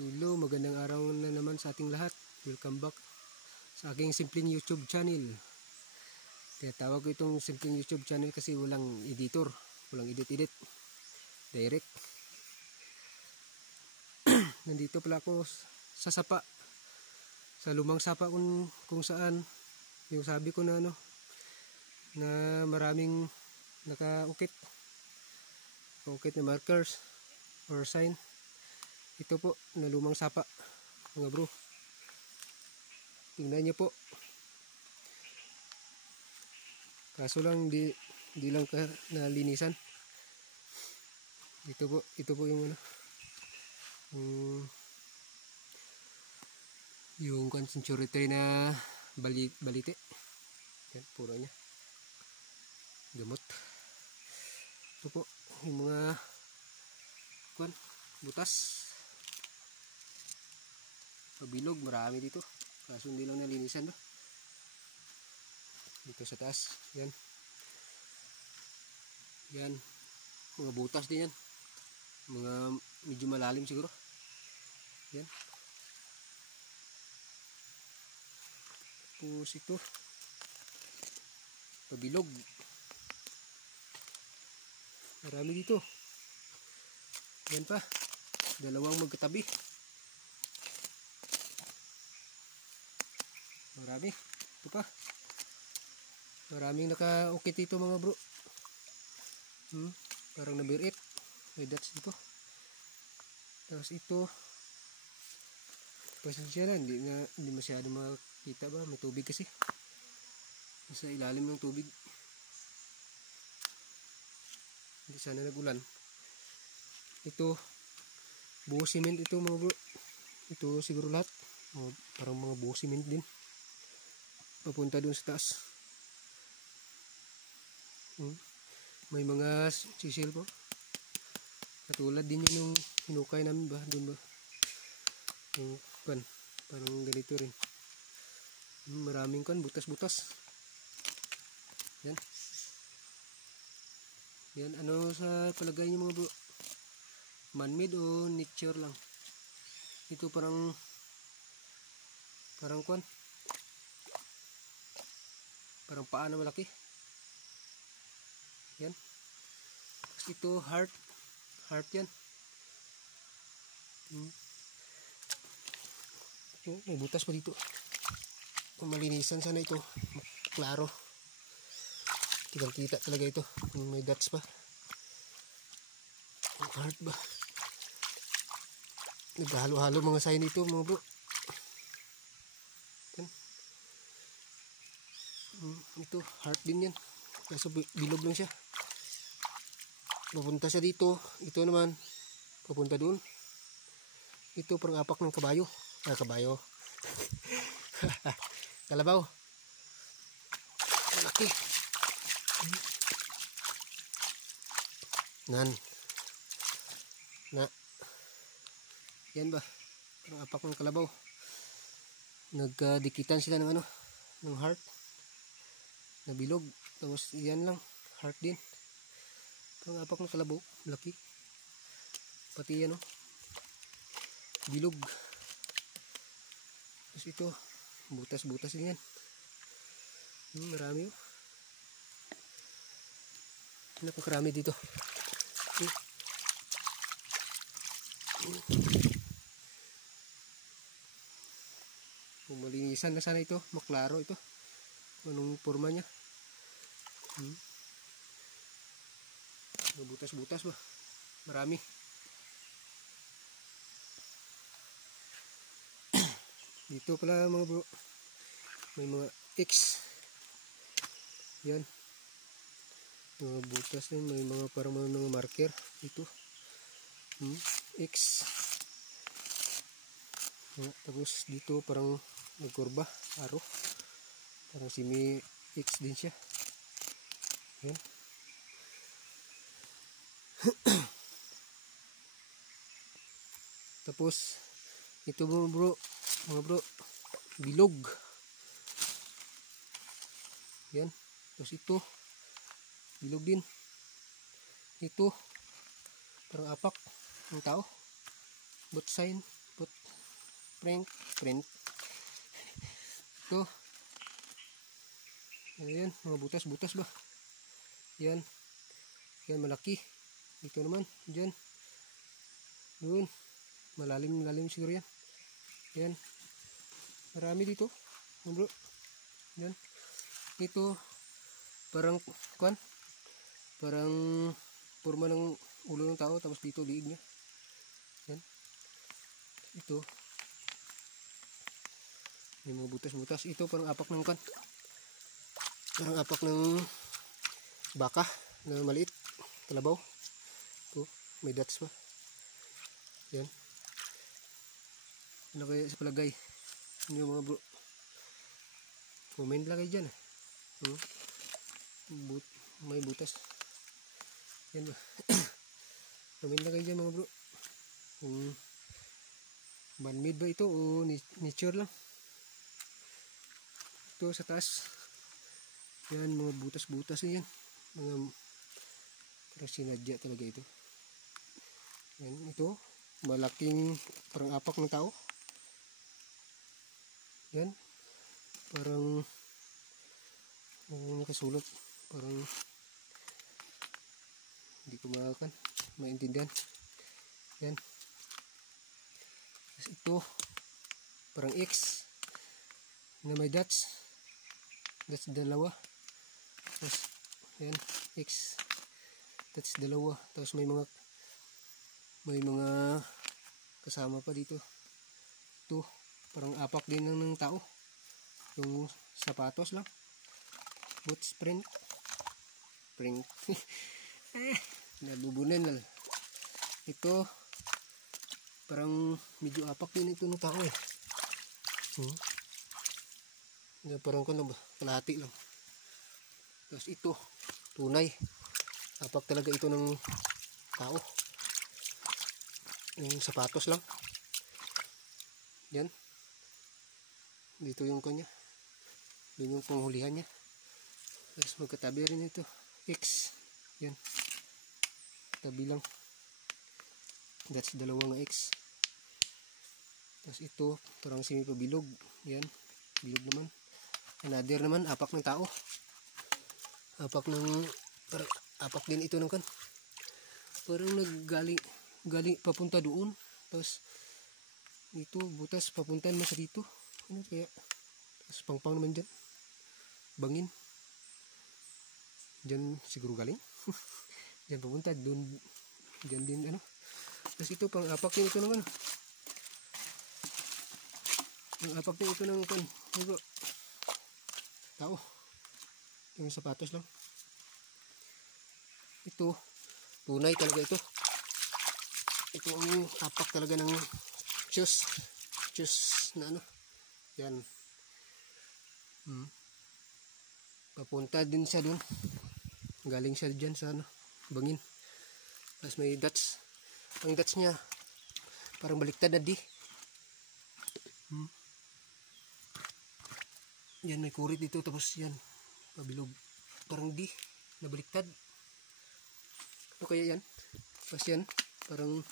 Hello, magandang araw na naman sa ating lahat. Welcome back sa aking simpleng YouTube channel. Tawag ko itong simpleng YouTube channel kasi walang editor, walang edit-edit, direct. Nandito pala ako sa sapa, sa lumang sapa kung saan yung sabi ko na na maraming nakaukit na markers or sign. Ito po na lumang sapa mga bro, tingnan nyo po. Kaso lang di lang nalinisan. Ito po yung yung concentrate na balite. Yan, puro niya gamot. Ito po yung mga butas, pabilog, marami dito. Kaso hindi lang nalinisan dito sa taas. Yan mga butas din yan, mga medyo malalim siguro. Yan, tapos ito pabilog, marami dito. Yan pa, dalawang magkatabi, marami. Ito pa, maraming nakaukit dito mga bro. Parang nabirit, may dots dito. Tapos ito, pasensya na, hindi masyado makita ba, may tubig kasi sa ilalim ng tubig, hindi sana nagulan. Ito buo cement ito mga bro, ito siguro lahat parang mga buo cement din papunta dun sa taas. May mga sisil po, katulad din yun yung hinukay namin ba dun ba, yung parang ganito rin. Maraming butas-butas. Yan, ano sa palagay niyo mga bro, man-made o nature lang? Ito parang paa na malaki. Yan, ito heart yan. May butas pa dito. Kung malinisan sana ito, klaro, kitang kita talaga ito. May dots pa, heart ba, naghalo-halo mga sign ito mga bro. Ito heart din yan, kaso bilog lang siya. Papunta siya dito. Ito naman papunta doon. Ito parang apak ng kabayo. Kalabaw malaki. Yan ba, parang apak ng kalabaw. Nagdikitan sila ng ng heart na bilog. Tapos yan lang, heart din, parang apak ng kalabaw, laki. Pati yan bilog. Tapos ito butas-butas din yan. Marami napakarami dito. Kung malinisan na sana ito, maklaro ito, anong forma niya. Butas-butas ba, marami. Dito pala mga bro, may mga X. Yan, mga butas din, may mga parang mga marker dito. X. Tapos dito parang nagkurba, arrow, parang semi X din siya. Yan. Tapos ito mga bro, bilog. Yan. Tapos ito bilog din. Ito parang apak ng tao, both sign, both print, print. Ito. Ayan, mga butas-butas ba? Yan. Yan, malaki. Dito naman, dyan. Doon. Malalim siguro yan. Yan. Marami dito. Bro. Yan. Ito, parang, kuan? Parang, forma ng ulo ng tao, tapos dito, liig niya. Yan. Ito. May mga butas-butas. Ito, parang apak ng kuan. Parang apak ng baka na maliit, kalabaw. Ito, may dots pa. Yan. Ano kaya sa palagay? Ano yung mga bro? Comment lang kayo dyan. May butas. Yan ba? Comment lang kayo dyan mga bro. Man-made ba ito o nature lang? Ito sa taas. Yan, mga butas-butas na yan. Mga parang sinadya talaga ito. Yan, ito. Malaking parang apak ng tao. Yan. Parang nakasulot. Parang hindi ko maintindihan. Yan. Tapos ito. Parang X na may dots. That's dalawa. Tapos, yan, X. That's dalawa. Tapos may mga kasama pa dito. Ito, parang apak din ng tao. Yung sapatos lang. Boots print. Print. Nabubunan na. Ito, parang medyo apak din ito ng tao eh. Parang kung ba, kalahati lang. Tapos ito, tunay. Apak talaga ito ng tao. Yung sapatos lang. Yan. Dito yung kanya. Doon yung panghulihan niya. Tapos magkatabi rin ito. X. Yan. Tabi lang. That's dalawang X. Tapos ito, parang semi-pabilog. Yan. Bilog naman. Another naman, apak ng tao. Apak din ito ng kan. Parang naggaling papunta doon. Tapos dito butas papunta naman sa dito. Ano kaya? Tapos pangpang naman dyan. Bangin. Dyan siguro galing. Dyan papunta doon. Dyan din ano. Tapos ito pang apak din ito naman. Ang apak din ito ng kan. Ano tao. Yung sapatos lang. Ito, tunay talaga ito. Ito ang apak talaga ng shoes. Shoes na ano. Yan. Papunta din siya dun. Galing siya dyan sa ano, bangin. Tapos may dots. Ang dots niya, parang baliktad na di. Yan, may kurit dito. Tapos yan, pabilog. Parang di, nabaliktad. Ano kaya yan? Tapos yan, parang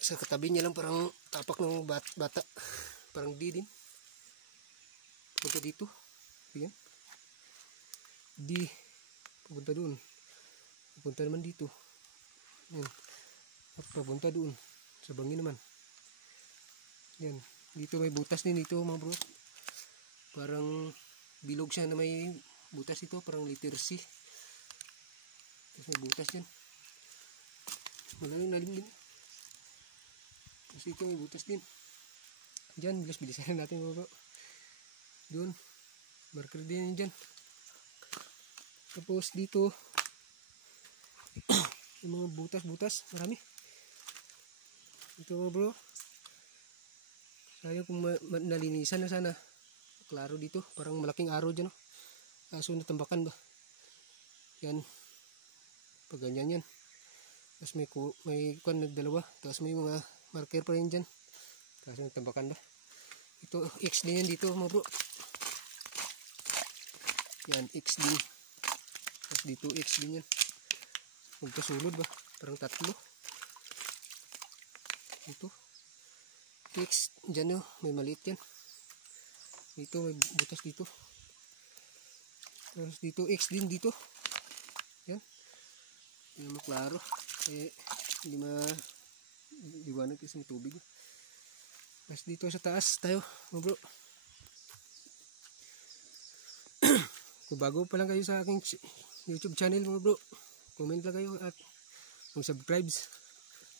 sa katabi niya lang parang tapak ng bata. Parang di din. Punta dito. Yan. Di. Pupunta doon. Pupunta naman dito. Yan. At papunta doon. Sa bangin naman. Yan. Dito may butas din dito mga bro. Parang bilog siya na may butas ito. Parang letter C. Tapos may butas dyan. Malalim din. Tapos ito may butas din. Dyan, bilis-bilisan natin mga bro. Doon. Marker din dyan. Tapos dito. Yung mga butas-butas. Marami. Ito mga bro. Sayang kung nalinisan na sana. Klaro dito. Parang malaking araw dyan. Kaso natambakan ba. Yan. Pag ganyan yan. Tapos may kuwan nagdalawa. Tapos may mga marker pa rin dyan. Kaso natambakan ba. Ito X din yan dito mga bro. Yan X din. Tapos dito X din yan. Magkasulod ba. Parang tatlo. Ito. X dyan oh, may maliit yan. Dito may butas dito. Tapos dito X din dito. Yan. Hindi maklaro. Hindi liwanag kasi may tubig. Tapos dito sa taas tayo mga bro. Kung bago pa lang kayo sa aking YouTube channel mga bro, comment lang kayo at kung subscribes,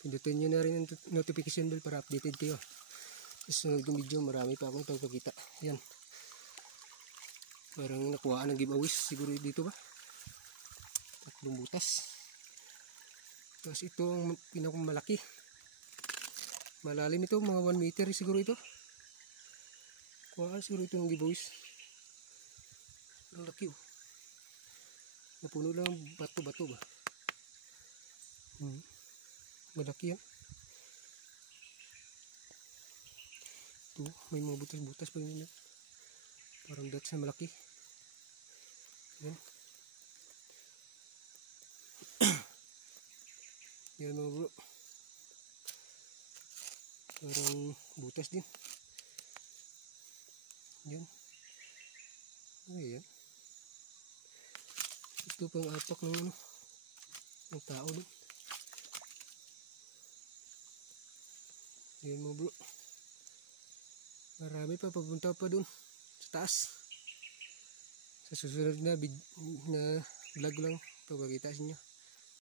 pindutin nyo na rin ang notification bell para updated kayo. Sa sunod ng video marami pa akong ipagpakita. Yan. Parang nakuhaan ng giveaways siguro dito ba. 3 butas. Tapos ito ang pinakamalaki. Malalim ito, mga 1 meter siguro ito. Kuhaan siguro ito ng giveaways. Ang laki oh. Napuno lang bato-bato ba. Malaki yan. Ito, may mga butas-butas pa yun. Parang dots na malaki. Yan. Yan mga bro. Parang butas din. Yan. Ayan. Ito pang apak ng tao din. Yan mga bro. Marami pa, papunta pa dun sa taas. Sa susunod na vlog lang pagpakita sa inyo.